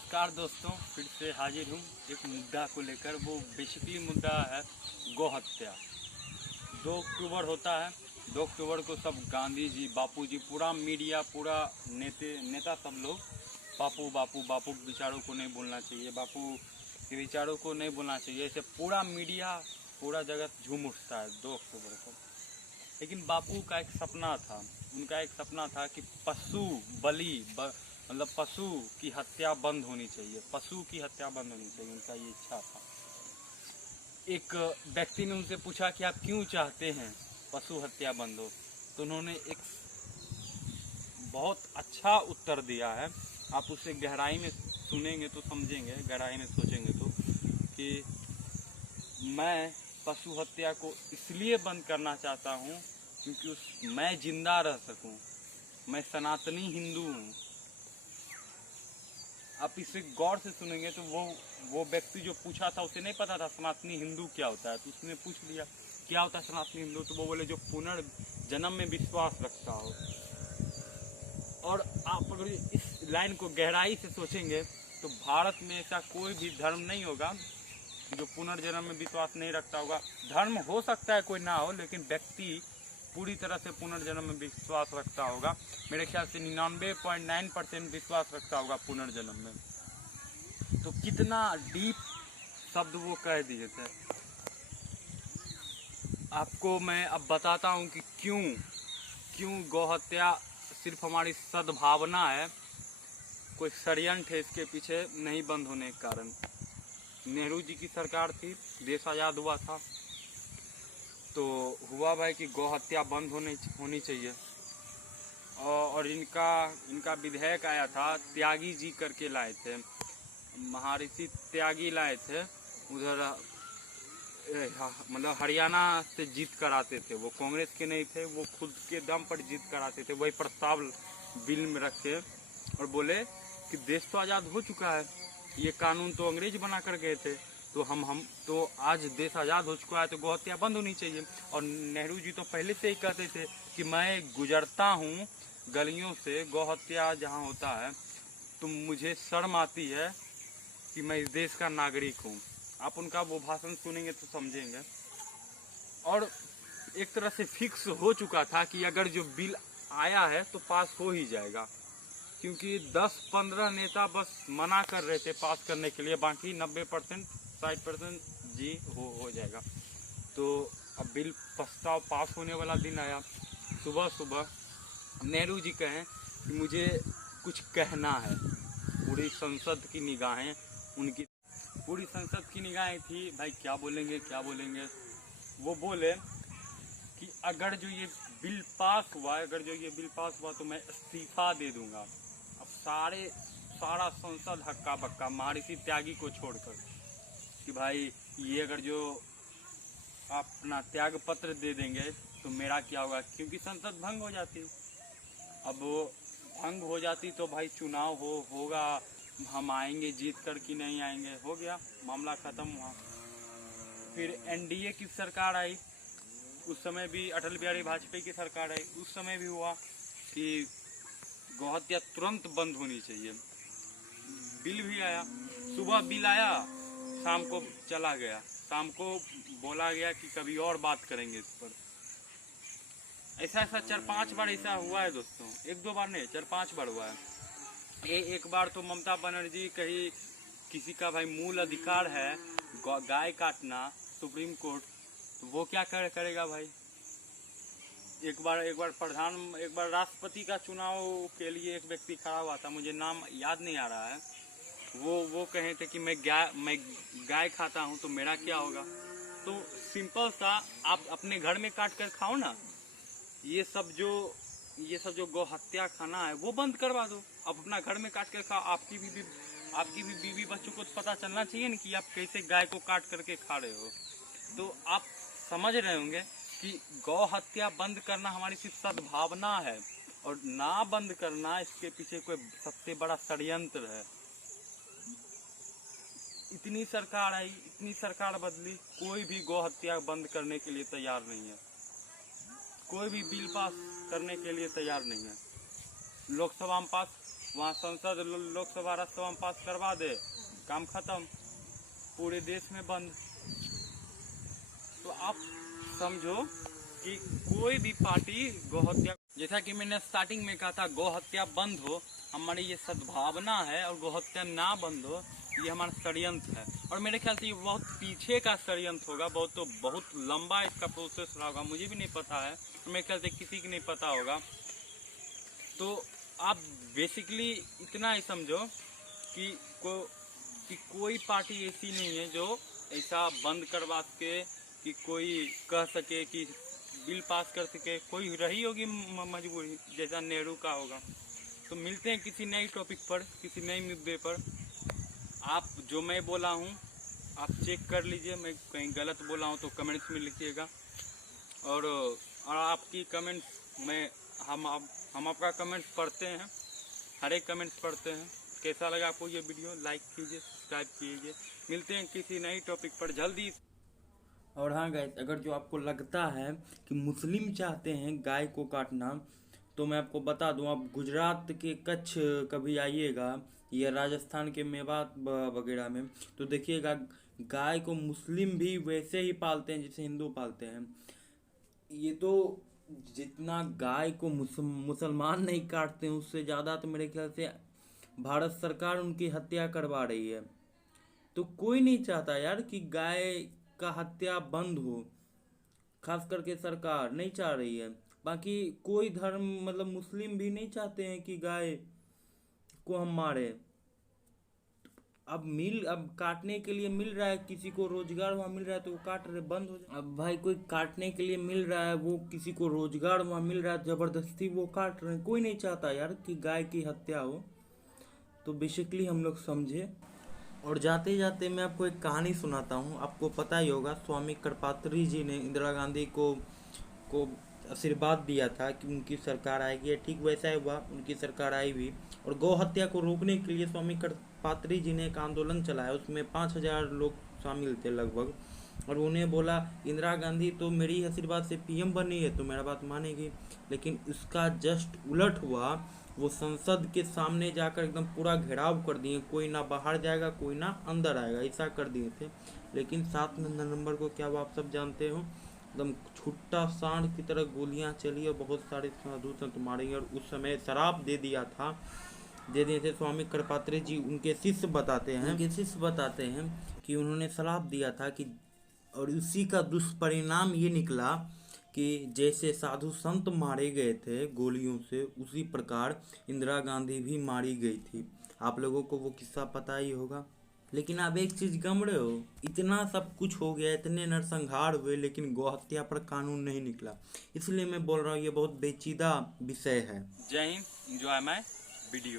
नमस्कार दोस्तों, फिर से हाजिर हूँ एक मुद्दा को लेकर। वो बेसिकली मुद्दा है गौ हत्या। 2 अक्टूबर होता है। 2 अक्टूबर को सब गांधी जी, बापू जी, पूरा मीडिया, पूरा नेता सब लोग बापू बापू बापू के विचारों को नहीं बोलना चाहिए, बापू के विचारों को नहीं बोलना चाहिए, ऐसे पूरा मीडिया, पूरा जगत झूम उठता है 2 अक्टूबर को। लेकिन बापू का एक सपना था, उनका एक सपना था कि पशु बलि मतलब पशु की हत्या बंद होनी चाहिए, पशु की हत्या बंद होनी चाहिए, उनका ये इच्छा था। एक व्यक्ति ने उनसे पूछा कि आप क्यों चाहते हैं पशु हत्या बंद हो, तो उन्होंने एक बहुत अच्छा उत्तर दिया है। आप उसे गहराई में सुनेंगे तो समझेंगे, गहराई में सोचेंगे तो, कि मैं पशु हत्या को इसलिए बंद करना चाहता हूँ क्योंकि मैं जिंदा रह सकूं, मैं सनातनी हिंदू हूँ। आप इसे गौर से सुनेंगे तो वो व्यक्ति जो पूछा था उसे नहीं पता था सनातनी हिंदू क्या होता है, तो उसने पूछ लिया क्या होता है सनातनी हिंदू, तो वो बोले जो पुनर्जन्म में विश्वास रखता हो। और आप अगर इस लाइन को गहराई से सोचेंगे तो भारत में ऐसा कोई भी धर्म नहीं होगा जो पुनर्जन्म में विश्वास नहीं रखता होगा। धर्म हो सकता है कोई ना हो, लेकिन व्यक्ति पूरी तरह से पुनर्जन्म में विश्वास रखता होगा। मेरे ख्याल से 99.9% विश्वास रखता होगा पुनर्जन्म में। तो कितना डीप शब्द वो कह दिए थे। आपको मैं अब बताता हूँ कि क्यों गौ हत्या सिर्फ हमारी सद्भावना है, कोई षड्यंत्र है इसके पीछे नहीं बंद होने के कारण। नेहरू जी की सरकार थी, देश आज़ाद हुआ था, तो हुआ भाई कि गौ हत्या बंद होनी चाहिए। और इनका विधेयक आया था, त्यागी जी करके लाए थे, महर्षि त्यागी लाए थे। उधर मतलब हरियाणा से जीत कर आते थे, वो कांग्रेस के नहीं थे, वो खुद के दम पर जीत कर आते थे। वही प्रस्ताव बिल में रखे और बोले कि देश तो आज़ाद हो चुका है, ये कानून तो अंग्रेज बना कर गए थे, तो हम तो आज देश आज़ाद हो चुका है तो गौ हत्या बंद होनी चाहिए। और नेहरू जी तो पहले से ही कहते थे कि मैं गुजरता हूँ गलियों से, गौ हत्या जहाँ होता है तो मुझे शर्म आती है कि मैं इस देश का नागरिक हूँ। आप उनका वो भाषण सुनेंगे तो समझेंगे। और एक तरह से फिक्स हो चुका था कि अगर जो बिल आया है तो पास हो ही जाएगा, क्योंकि 10-15 नेता बस मना कर रहे थे पास करने के लिए, बाकी 90% 60% जी हो जाएगा। तो अब बिल प्रस्ताव पास होने वाला दिन आया। सुबह सुबह नेहरू जी कहें कि मुझे कुछ कहना है। पूरी संसद की निगाहें उनकी, पूरी संसद की निगाहें थी, भाई क्या बोलेंगे क्या बोलेंगे। वो बोले कि अगर जो ये बिल पास हुआ तो मैं इस्तीफा दे दूंगा। अब सारा संसद हक्का बक्का महर्षि त्यागी को छोड़कर कि भाई ये अगर जो अपना त्याग पत्र दे देंगे तो मेरा क्या होगा, क्योंकि संसद भंग हो जाती। अब वो भंग हो जाती तो भाई चुनाव होगा, हम आएंगे जीत कर कि नहीं आएंगे, हो गया मामला खत्म हुआ। फिर एनडीए की सरकार आई, उस समय भी अटल बिहारी वाजपेयी की सरकार आई, उस समय भी हुआ कि गौ हत्या तुरंत बंद होनी चाहिए। बिल भी आया, सुबह बिल आया, शाम को चला गया, शाम को बोला गया कि कभी और बात करेंगे इस पर। ऐसा 4-5 बार ऐसा हुआ है दोस्तों, 1-2 बार नहीं, 4-5 बार हुआ है। एक बार तो ममता बनर्जी कही किसी का भाई मूल अधिकार है गाय काटना, सुप्रीम कोर्ट, तो वो क्या करेगा भाई। एक बार राष्ट्रपति का चुनाव के लिए एक व्यक्ति खड़ा हुआ था, मुझे नाम याद नहीं आ रहा है, वो कहे थे कि मैं गाय खाता हूँ तो मेरा क्या होगा। तो सिंपल सा आप अपने घर में काट कर खाओ ना, ये सब जो गौ हत्या खाना है वो बंद करवा दो, आप अपना घर में काट कर खाओ। आपकी भी बीवी बच्चों को तो पता चलना चाहिए ना कि आप कैसे गाय को काट करके खा रहे हो। तो आप समझ रहे होंगे कि गौ हत्या बंद करना हमारी सिर्फ सद्भावना है, और ना बंद करना इसके पीछे कोई सबसे बड़ा षड्यंत्र है। इतनी सरकार आई, इतनी सरकार बदली, कोई भी गौ हत्या बंद करने के लिए तैयार नहीं है, कोई भी बिल पास करने के लिए तैयार नहीं है। लोकसभा में पास वहाँ संसद लोकसभा राज्यसभा में पास करवा दे, काम खत्म, पूरे देश में बंद। तो आप समझो कि कोई भी पार्टी गौहत्या, जैसा कि मैंने स्टार्टिंग में कहा था, गौहत्या बंद हो, हमारी ये सद्भावना है, और गौहत्या ना बंद हो ये हमारा षड्यंत्र है। और मेरे ख्याल से ये बहुत पीछे का षड्यंत्र होगा, बहुत लंबा इसका प्रोसेस रहा होगा, मुझे भी नहीं पता है, मेरे ख्याल से किसी को नहीं पता होगा। तो आप बेसिकली इतना ही समझो कि कोई पार्टी ऐसी नहीं है जो ऐसा बंद करवा के कि कोई कह सके कि बिल पास कर सके, कोई रही होगी मजबूरी, जैसा नेहरू का होगा। तो मिलते हैं किसी नई टॉपिक पर, किसी नए मुद्दे पर। आप जो मैं बोला हूँ आप चेक कर लीजिए, मैं कहीं गलत बोला हूँ तो कमेंट्स में लिखिएगा। और आपकी कमेंट्स हम आपका कमेंट्स पढ़ते हैं, हर एक कमेंट्स पढ़ते हैं। कैसा लगा आपको ये वीडियो, लाइक कीजिए, सब्सक्राइब कीजिए। मिलते हैं किसी नई टॉपिक पर जल्दी। और हाँ गाइस, अगर जो आपको लगता है कि मुस्लिम चाहते हैं गाय को काटना, तो मैं आपको बता दूं, आप गुजरात के कच्छ कभी आइएगा या राजस्थान के मेवात वगैरह में, तो देखिएगा गाय को मुस्लिम भी वैसे ही पालते हैं जैसे हिंदू पालते हैं। ये तो जितना गाय को मुसलमान नहीं काटते हैं, उससे ज़्यादा तो मेरे ख्याल से भारत सरकार उनकी हत्या करवा रही है। तो कोई नहीं चाहता यार कि गाय का हत्या बंद हो, खास करके सरकार नहीं चाह रही है। बाकी कोई धर्म, मतलब मुस्लिम भी नहीं चाहते हैं कि गाय को हम मारे। अब काटने के लिए मिल रहा है, किसी को रोजगार वहाँ मिल रहा है तो वो काट रहे, बंद हो जाए। अब भाई कोई काटने के लिए मिल रहा है, वो किसी को रोजगार वहाँ मिल रहा है, जबरदस्ती वो काट रहे हैं। कोई नहीं चाहता यार कि गाय की हत्या हो। तो बेसिकली हम लोग समझे। और जाते जाते मैं आपको एक कहानी सुनाता हूँ। आपको पता ही होगा, स्वामी करपात्री जी ने इंदिरा गांधी को आशीर्वाद दिया था कि उनकी सरकार आएगी। ठीक वैसा ही हुआ, उनकी सरकार आई भी। और गौ हत्या को रोकने के लिए स्वामी करपात्री जी ने एक आंदोलन चलाया, उसमें 5,000 लोग शामिल थे लगभग। और उन्हें बोला, इंदिरा गांधी तो मेरी आशीर्वाद से पीएम बनी है तो मेरा बात मानेगी। लेकिन उसका जस्ट उलट हुआ, वो संसद के सामने जाकर एकदम पूरा घेराव कर दिए, कोई ना बाहर जाएगा, कोई ना अंदर आएगा, ऐसा कर दिए थे। लेकिन 7 नवंबर को क्या हुआ आप सब जानते हो, एकदम छुट्टा सांड की तरह गोलियां चली और बहुत सारे साधु संत मारे गए। और उस समय शराब दे दिए थे स्वामी करपात्री जी। उनके शिष्य बताते हैं कि उन्होंने शराब दिया था कि, और उसी का दुष्परिणाम ये निकला कि जैसे साधु संत मारे गए थे गोलियों से, उसी प्रकार इंदिरा गांधी भी मारी गई थी। आप लोगों को वो किस्सा पता ही होगा। लेकिन आप एक चीज गम रहे हो, इतना सब कुछ हो गया, इतने नरसंहार हुए, लेकिन गौहत्या पर कानून नहीं निकला। इसलिए मैं बोल रहा हूँ ये बहुत पेचीदा विषय है। जय हिंद, एंजॉय माय वीडियो।